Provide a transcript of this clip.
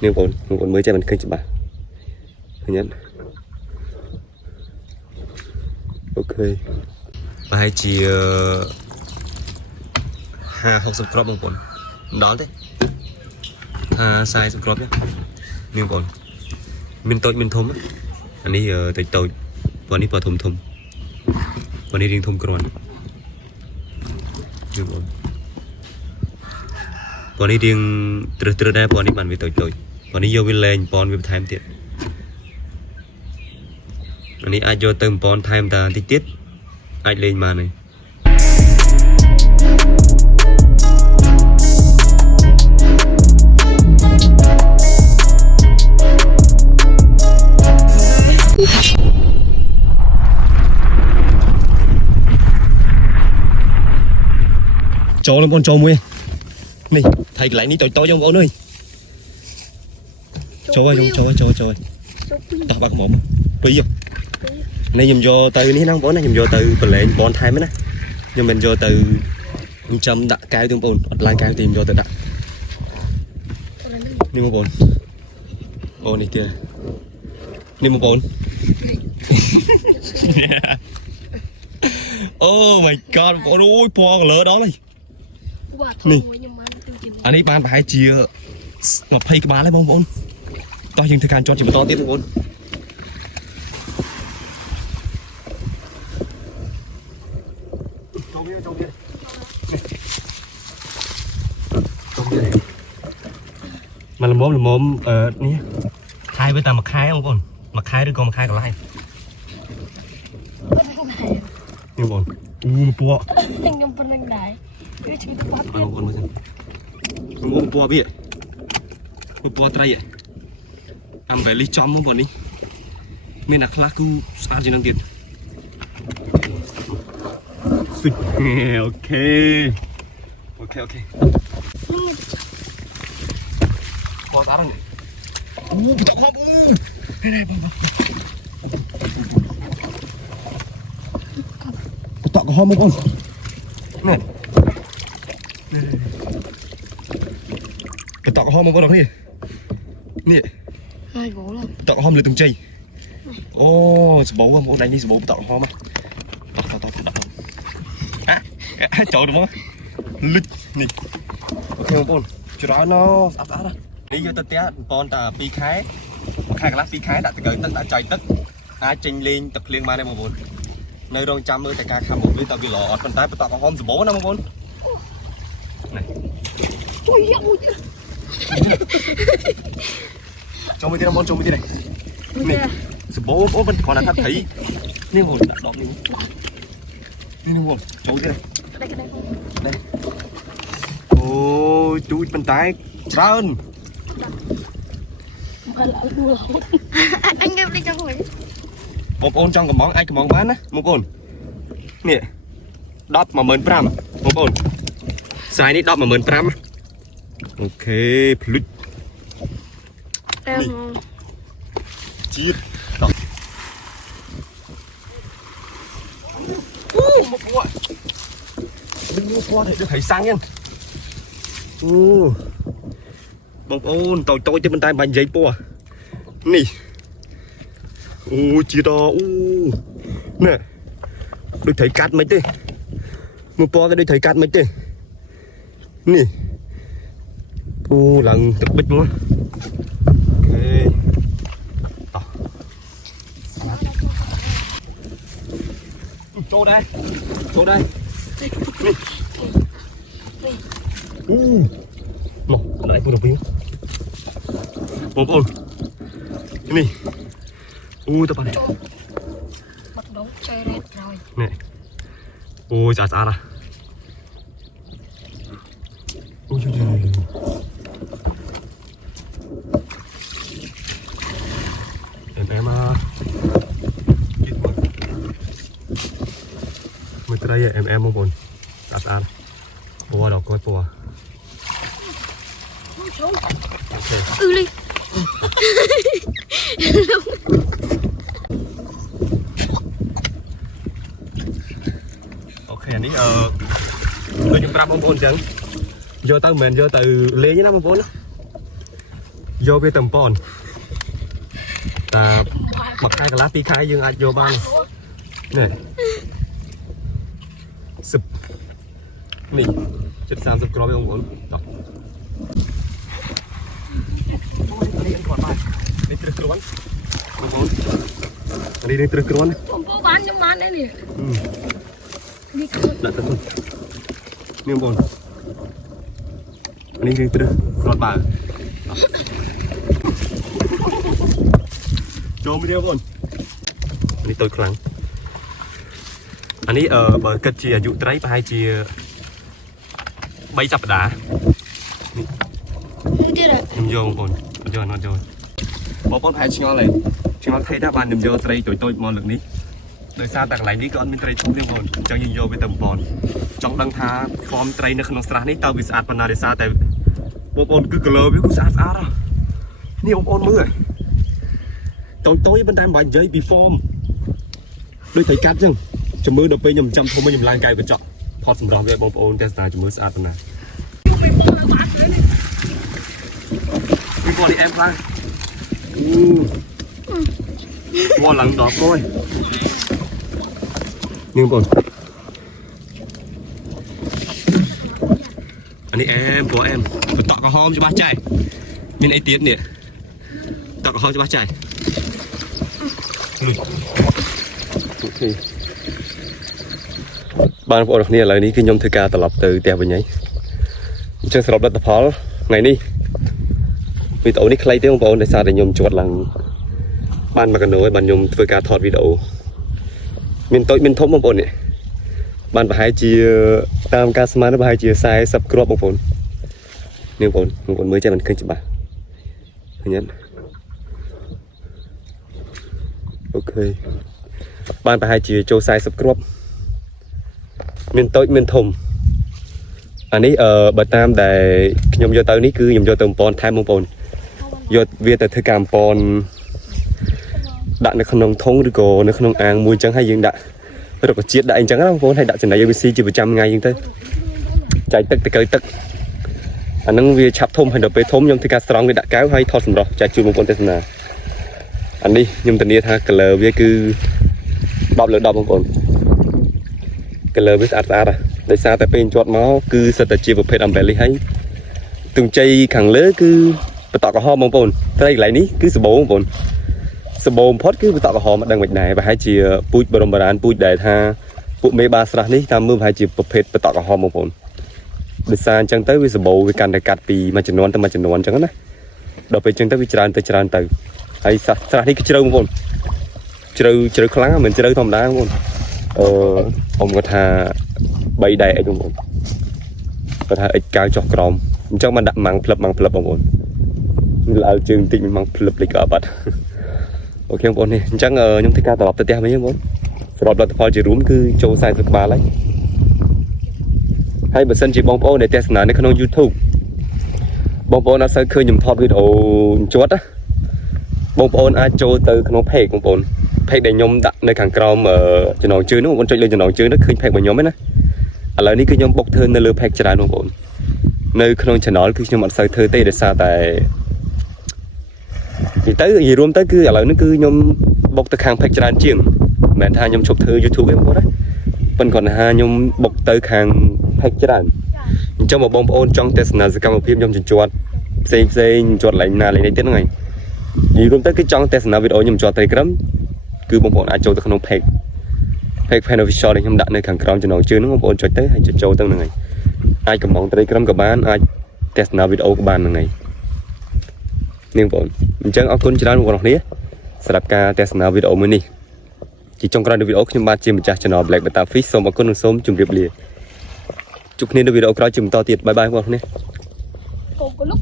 nhưng còn mới chơi mình kênh chụp bà nhấn ok bà hay chỉ học subscribe bằng cuốn đó thế sai subscribe nhé nhưng còn mình thôm anh đi tôiวันนี้พอทมวันนี้เรียงทมกรอนวันนี้เรียงตรึได้วันนี้มันไปตัววันนี้โยวิลเลนปอนวิบไทม์เตี้ยวันนี้อาจโยเติมปอนไทม์ตาติดอาจเล่นมาเลยโจลงบนโจมวยนี่ไทยไหลนี่ต่อยยังบนเลยโจตักบักหมอมปีอ่ะนี่ยมโยtừนี่นั่งบนนะยมโยtừเป็นเลยบอลไทยมั้ยนะยมเป็นโยtừจำดักกายตรงบนอัดลายกายทีมโยtừดักนี่มาบนนี่เตี้ยนี่มาบนโอ้ my god โอ้ยพอเหลือđóเลยนี่อันนี้บ้านไปให้เชียร์มาเพย์กับบ้านเลยบงต่อยังถือการจอดจิบต่อtiếpบงมันละม้มนี่คายไปตามมาคายบงมาคายหรือก็มาคายกับไรนี่บงมาปัวยังเป็นยังไงชีวิตป๊อปเอาคนมาสิมึงปัวพี่มึงปัวไตรอ่ะทำไปลิจอมมึงบนนี้ไม่นักลักกูสะอาดจริงนังเดียนสิโอเคพอตาแล้วเนี่ยโอ้ไปตอกคอบูนี่ไปตอกคอมึงก่อนเนี่ยไปตอกห้องมึงก็ดอกนี่ตอกห้องเลยตรงใจโอ้สบู่มึงไหนนี่สบู่ตอกห้องมั้ยโจดูมั้งลึกนี่โอเคมึงจุดร้อนเนาะสะอาดนี่อยู่ตัวเตี้ยปอนตาปีคล้ายกันละปีคล้ายดัดเกิดตั้งแต่ใจตึ๊กจริงเลี้ยงตะเลียงมาได้มึงในโรงจำมือแต่การทำหมดเลยตะวิหลอดคนตายไปตอกห้องสบู่นะมึงtrông đi đây trông đi đây này bố bên còn là thắt thấyนี่หมดดอกนี้นี่หมดโจđi đâyโอ้chú bên tay trơn anh em đi cho hỏi một ôn trong cái món bán á một ôn nè đắp mà mền pram một ôn xài đi đắp mà mền pram ok plus em chia một quả đừng mua qua để được thấy sáng nha bông ôn tôi trên bên tay bánh giấy po nè chia to nè được thấy cát mấy tê mua po cái được thấy cát mấy tê nè lần tập bích luôn ok chỗ đây một lại một đồng viên một ôn này tập này bắt đầu chơi rét rồi nè ôi chả à ôi trời em mình tới đây em không buồn à bùa đâu coi bùa đi ok anh ấy tôi chúng ta không buồn chẳng vô tới mình vô từ lê với nó không buồn vô về tầm pon ta bậc hai cái lá tí khai dương ai vô ban này sụp nè chất xám sụp có với ông đó đi từ khuôn đi từ khuôn không có bán nhưng bán đấy nè đi đặt từ khuôn niềm buồn đi từ khuôn bàចូលមួយទៀតបងនេះតូចខ្លាំងអានេះបើគិតជាអាយុត្រីប្រហែលជា3សប្តាហ៍ទៀតខ្ញុំយកបងអត់យកបងប្អូនប្រហែលឆ្ងល់ហើយឆ្ងល់ថៃថាបានខ្ញុំយកត្រីតូចមកលើកនេះដោយសារតែកន្លែងនេះក៏អត់មានត្រីធំទេបងអញ្ចឹងយើងយកវាទៅបងប្អូនចង់ដឹងថាហ្វមត្រីនៅក្នុងស្រះនេះតើវាស្អាតប៉ុណ្ណាដោយសារតែបងប្អូនគឺ color វាគឺស្អាតហ៎នេះបងប្អូនមើលតូចប៉ុន្តែមិនបាច់និយាយពី form ដូចត្រីកាត់ចឹងជំមើដល់ពេលខ្ញុំចាំធំខ្ញុំឡើងកែវកញ្ចក់ថតសម្រាប់វាបងប្អូនទស្សនាជំមើស្អាតប៉ុណ្ណាពីបងនេះអែមខ្លាំងវល់ឡើងដល់កយនេះបងអានេះអែមព្រោះអែមបតក់ក្រហមច្បាស់ចាយមានអីទៀតនេះតក់ក្រហមច្បាស់ចាយអូខេបានបងប្អូនគ្នាឥឡូវនេះគឺខ្ញុំធ្វើការត្រឡប់ទៅផ្ទះវិញហើយអញ្ចឹងសរុបលទ្ធផលថ្ងៃនេះវីដេអូនេះខ្លីទេបងប្អូនដោយសារតែខ្ញុំជាប់ឡើងបានមកកណូឲ្យបានខ្ញុំធ្វើការថតវីដេអូមានតូចមានធំបងប្អូននេះបានប្រហែលជាតាមការស្មានប្រហែលជា40គ្រាប់បងប្អូននេះបងប្អូនមើលចេះមិនឃើញច្បាស់ឃើញទេអូខេបានប្រហែលជាចូល40គ្រាប់មានតូចមានធំអានេះបើតាមដែលខ្ញុំយកទៅនេះគឺខ្ញុំយកទៅបំពន់ថែមបងប្អូនយកវាទៅធ្វើការបំពន់ដាក់នៅក្នុងធុងឬក៏នៅក្នុងអាងមួយអញ្ចឹងហើយយើងដាក់រុក្ខជាតិដាក់អីអញ្ចឹងណាបងប្អូនហើយដាក់ចំណី ABC ជាប្រចាំថ្ងៃអញ្ចឹងទៅចែកទឹកទៅកើទឹកអាហ្នឹងវាឆាប់ធំហើយដល់ពេលធំខ្ញុំធ្វើការស្រង់វាដាក់កែវហើយថតសម្រស់ចែកជូនបងប្អូនទស្សនាអានេះខ្ញុំធានាថា color វាគឺ10លើ10បងប្អូន color វាស្អាតដោយសារតែពេលជាប់មកគឺសិតតែជាប្រភេទ umbrella ហើយទង់ជ័យខាងលើគឺបតក់ក្រហមបងប្អូនត្រីកន្លែងនេះគឺសបោបងប្អូនសបោបំផុតគឺបតក់ក្រហមមិនដឹងមិនដែរប្រហែលជាពូជបរមបុរាណពូជដែលថាពួកមេបាស្រះនេះតាមមើលប្រហែលជាប្រភេទបតក់ក្រហមបងប្អូនដោយសារអញ្ចឹងទៅវាសបោវាកាន់តែកាត់ពីមួយចំនួនទៅមួយចំនួនអញ្ចឹងណាដល់ពេលអញ្ចឹងទៅវាច្រើនទៅហើយស្រះនេះគឺជ្រៅបងប្អូនជ្រៅខ្លាំងមិនជ្រៅធម្មតាបងប្អូនខ្ញុំគាត់ថា3ដែរអីបងប្អូនគាត់ថាអិចកៅចុះក្រោមអញ្ចឹងបានដាក់ម៉ាំងផ្លឹបបងប្អូនលើជើងបន្តិចម៉ាំងផ្លឹបលេខក៏បាត់អូខេបងប្អូននេះអញ្ចឹងខ្ញុំធ្វើការត្រឡប់ទៅផ្ទះវិញបងប្អូនសរុបលទ្ធផលជារួមគឺចូល40ក្បាលហើយបើសិនជាបងប្អូនដែលទស្សនានៅក្នុង YouTube បងប្អូនអត់សូវឃើញខ្ញុំថតវីដេអូជាប់ណាបងប្អូនអាចចូលទៅក្នុង page បងប្អូន page ដែលខ្ញុំដាក់នៅខាងក្រោមចំណងជើងនោះបងប្អូនចុចលើចំណងជើងនោះឃើញ page របស់ខ្ញុំហ្នឹងណាឥឡូវនេះគឺខ្ញុំបុកធ្វើនៅលើ page ច្រើនបងប្អូននៅក្នុង channel គឺខ្ញុំអត់សូវធ្វើទេដោយសារតែនិយាយរួមទៅគឺឥឡូវនេះគឺខ្ញុំបុកទៅខាង page ច្រើនជាងមិនមែនថាខ្ញុំឈប់ធ្វើ YouTube ទេបងប្អូនណាប៉ុន្តែគាត់ថាខ្ញុំបុកទៅខាង page ច្រើនអញ្ចឹងបងប្អូនចង់ទស្សនាសកម្មភាពខ្ញុំជញ្ជាត់ផ្សេងជាត់ឡើងណាឡើងនេះទៀតហ្នឹងហើយនិយាយរួមទៅគឺចង់ទស្សនាវីដេអូខ្ញុំជាប់ត្រីក្រឹមគឺបងប្អូនអាចចូលទៅក្នុង page Fan Official ដែលខ្ញុំដាក់នៅខាងក្រោមចំណងជើងហ្នឹងបងប្អូនចុចទៅហើយចូលទៅហ្នឹងហើយអាចកំងត្រីក្រឹមក៏បានអាចទស្សនាវីដេអូក៏បានហ្នឹងហើយនេះបងប្អូនអញ្ចឹងអរគុណច្រើនបងប្អូនគ្នាសម្រាប់ការទស្សនាវីដេអូមួយនេះជាចុងក្រោយនៃវីដេអូខ្ញុំបាទជាម្ចាស់ Channel Black Betta Fish សូមអរគុណនិងសូមជម្រាបលាជួបគ្នានៅវីដេអូក្រោយជាបន្តទៀតបាយបាយបងប្អូនគ្នាកុំក៏លុក